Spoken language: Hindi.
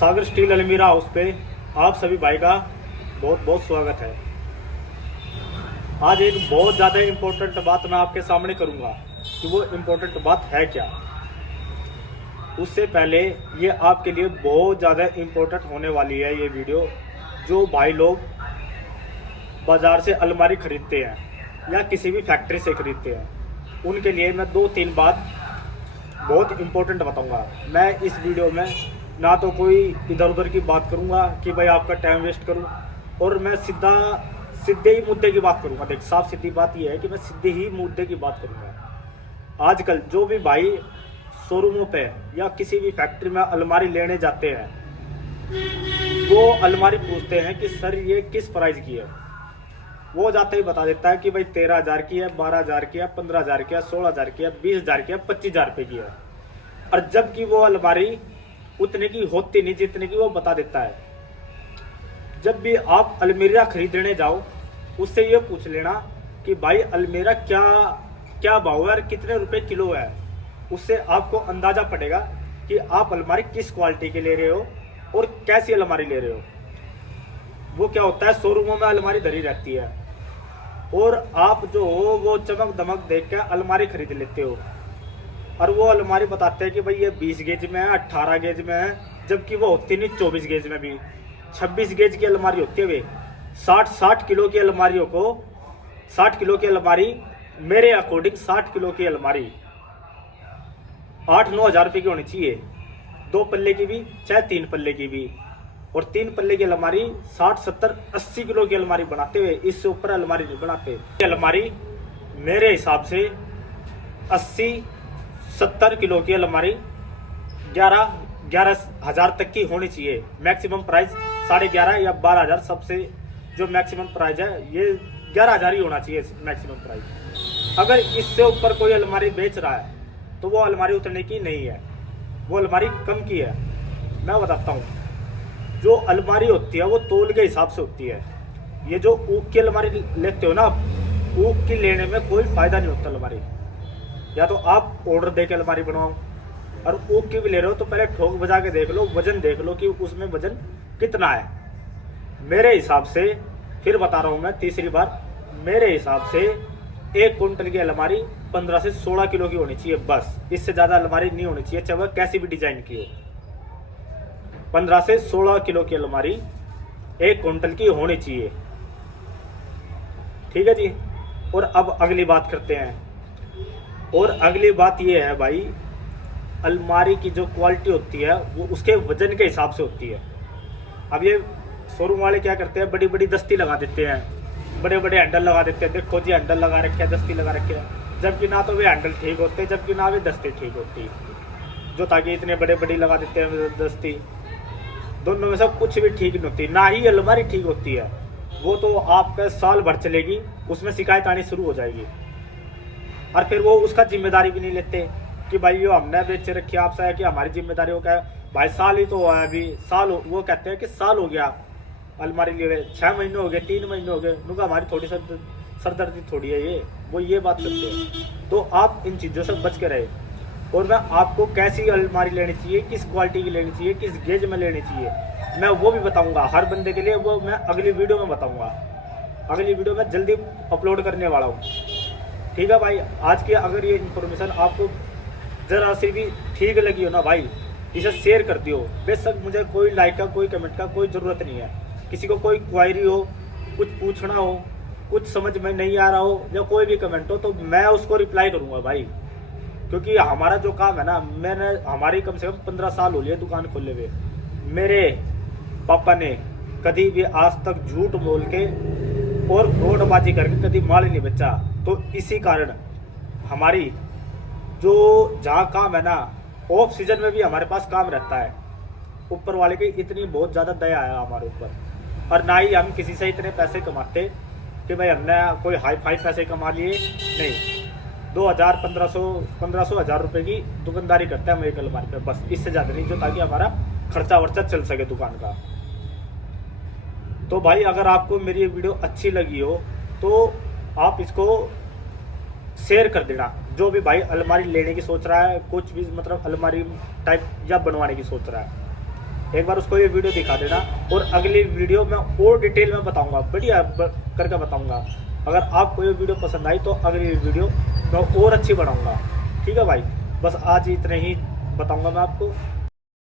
सागर स्टील अलमीरा हाउस पे आप सभी भाई का बहुत बहुत स्वागत है। आज एक बहुत ज़्यादा इम्पोर्टेंट बात मैं आपके सामने करूँगा कि वो इम्पोर्टेंट बात है क्या। उससे पहले ये आपके लिए बहुत ज़्यादा इम्पोर्टेंट होने वाली है ये वीडियो। जो भाई लोग बाज़ार से अलमारी खरीदते हैं या किसी भी फैक्ट्री से खरीदते हैं, उनके लिए मैं 2-3 बात बहुत इम्पोर्टेंट बताऊंगा। मैं इस वीडियो में ना तो कोई इधर उधर की बात करूंगा कि भाई आपका टाइम वेस्ट करूं, और मैं सीधे ही मुद्दे की बात करूंगा। देख, साफ सीधी बात यह है कि मैं सीधे ही मुद्दे की बात करूंगा। आजकल जो भी भाई शोरूमों पे या किसी भी फैक्ट्री में अलमारी लेने जाते हैं, वो अलमारी पूछते हैं कि सर ये किस प्राइस की है। वो जाते ही बता देता है कि भाई 13,000 की है, 12,000 की है, 15,000 की है, 16,000 की है, 20,000 की है, 25,000 रुपये की है। और जबकि वो अलमारी उतने की होती नहीं जितने की वो बता देता है। जब भी आप अलमीरा खरीदने जाओ, उससे ये पूछ लेना कि भाई अलमीरा क्या भाव है और कितने रुपए किलो है। उससे आपको अंदाजा पड़ेगा कि आप अलमारी किस क्वालिटी के ले रहे हो और कैसी अलमारी ले रहे हो। वो क्या होता है, शोरूमों में अलमारी धरी रहती है और आप जो हो वो चमक दमक देख के अलमारी खरीद लेते हो, और वो अलमारी बताते हैं कि भाई ये 20 गेज में है, 18 गेज में है, जबकि वो होती नहीं 24 गेज में भी। 26 गेज की अलमारी होती है। वे 60 किलो की अलमारियों को 60 किलो की अलमारी, मेरे अकॉर्डिंग 60 किलो की अलमारी 8-9 हज़ार रुपये की होनी चाहिए। 2 पल्ले की भी चाहे 3 पल्ले की भी। और 3 पल्ले की अलमारी 60-70-80 किलो की अलमारी बनाते हुए, इससे ऊपर अलमारी नहीं बनाते। अलमारी मेरे हिसाब से 80-70 किलो की अलमारी 11 हज़ार तक की होनी चाहिए। मैक्सिमम प्राइस 11.5 या 12,000, सबसे जो मैक्सिमम प्राइस है ये 11,000 ही होना चाहिए मैक्सिमम प्राइस। अगर इससे ऊपर कोई अलमारी बेच रहा है तो वो अलमारी उतने की नहीं है, वो अलमारी कम की है। मैं बताता हूँ, जो अलमारी होती है वो तोल के हिसाब से होती है। ये जो ऊक की अलमारी लेते हो ना, ऊक की लेने में कोई फायदा नहीं होता अलमारी। या तो आप ऑर्डर दे के अलमारी बनवाओ, और ऊक की भी ले रहे हो तो पहले ठोक बजा के देख लो, वजन देख लो कि उसमें वजन कितना है। मेरे हिसाब से, फिर बता रहा हूँ मैं तीसरी बार, मेरे हिसाब से 1 कुंटल की अलमारी 15 से 16 किलो की होनी चाहिए बस। इससे ज़्यादा अलमारी नहीं होनी चाहिए, चाहे वह कैसी भी डिजाइन की हो। 15 से 16 किलो की अलमारी 1 कुंटल की होनी चाहिए। ठीक है जी। और अब अगली बात करते हैं। और अगली बात यह है भाई, अलमारी की जो क्वालिटी होती है वो उसके वजन के हिसाब से होती है। अब ये शोरूम वाले क्या करते हैं, बड़ी बड़ी दस्ती लगा देते हैं, बड़े बड़े हैंडल लगा देते हैं। देखो जी हैंडल लगा रखे हैं, दस्ती लगा रखे हैं, जबकि ना तो वे हैंडल ठीक होते, जबकि ना वे दस्ती ठीक होती। जो ताकि इतने बड़े बड़ी लगा देते हैं दस्ती, दोनों में से कुछ भी ठीक नहीं होती। ना ही अलमारी ठीक होती है। वो तो आपका साल भर चलेगी, उसमें शिकायत आनी शुरू हो जाएगी। और फिर वो उसका जिम्मेदारी भी नहीं लेते कि भाई ये हमने बेच रखी है, आपसे है कि हमारी जिम्मेदारी हो। क्या भाई, साल ही तो हुआ है अभी, वो कहते हैं कि साल हो गया अलमारी लिए, 6 महीने हो गए, 3 महीने हो गए। उनका हमारी थोड़ी सरदर्दी थोड़ी है वो ये बात करते हैं। तो आप इन चीज़ों से बच के रहे। और मैं आपको कैसी अलमारी लेनी चाहिए, किस क्वालिटी की लेनी चाहिए, किस गेज में लेनी चाहिए, मैं वो भी बताऊंगा हर बंदे के लिए। वो मैं अगली वीडियो में बताऊंगा। अगली वीडियो में जल्दी अपलोड करने वाला हूँ। ठीक है भाई। आज की अगर ये इन्फॉर्मेशन आपको ज़रा सी भी ठीक लगी हो ना भाई, इसे शेयर कर दियो। बेशक मुझे कोई लाइक का, कोई कमेंट का कोई ज़रूरत नहीं है। किसी को कोई क्वायरी हो, कुछ पूछना हो, कुछ समझ में नहीं आ रहा हो, या कोई भी कमेंट हो, तो मैं उसको रिप्लाई करूँगा भाई। क्योंकि हमारा जो काम है ना, हमारी कम से कम 15 साल हो लिए दुकान खोले हुए। मेरे पापा ने कभी भी आज तक झूठ बोल के और फ्रॉडबाजी करके कभी माल नहीं बेचा। तो इसी कारण हमारी जो जहाँ काम है ना, ऑफ सीजन में भी हमारे पास काम रहता है। ऊपर वाले की इतनी बहुत ज़्यादा दया है हमारे ऊपर। और ना ही हम किसी से इतने पैसे कमाते कि भाई हमने कोई हाई फाई पैसे कमा लिए, नहीं। 2,000, 1500 हज़ार रुपये की दुकानदारी करते हैं हम एक अलमारी पे, बस। इससे ज़्यादा नहीं, जो ताकि हमारा खर्चा वर्चा चल सके दुकान का। तो भाई अगर आपको मेरी ये वीडियो अच्छी लगी हो तो आप इसको शेयर कर देना। जो भी भाई अलमारी लेने की सोच रहा है, कुछ भी मतलब अलमारी टाइप या बनवाने की सोच रहा है, एक बार उसको ये वीडियो दिखा देना, और अगली वीडियो में और डिटेल में बताऊंगा, बढ़िया करके बताऊंगा। अगर आपको ये वीडियो पसंद आई तो अगली वीडियो मैं और अच्छी बनाऊंगा। ठीक है भाई, बस आज इतने ही बताऊंगा मैं आपको।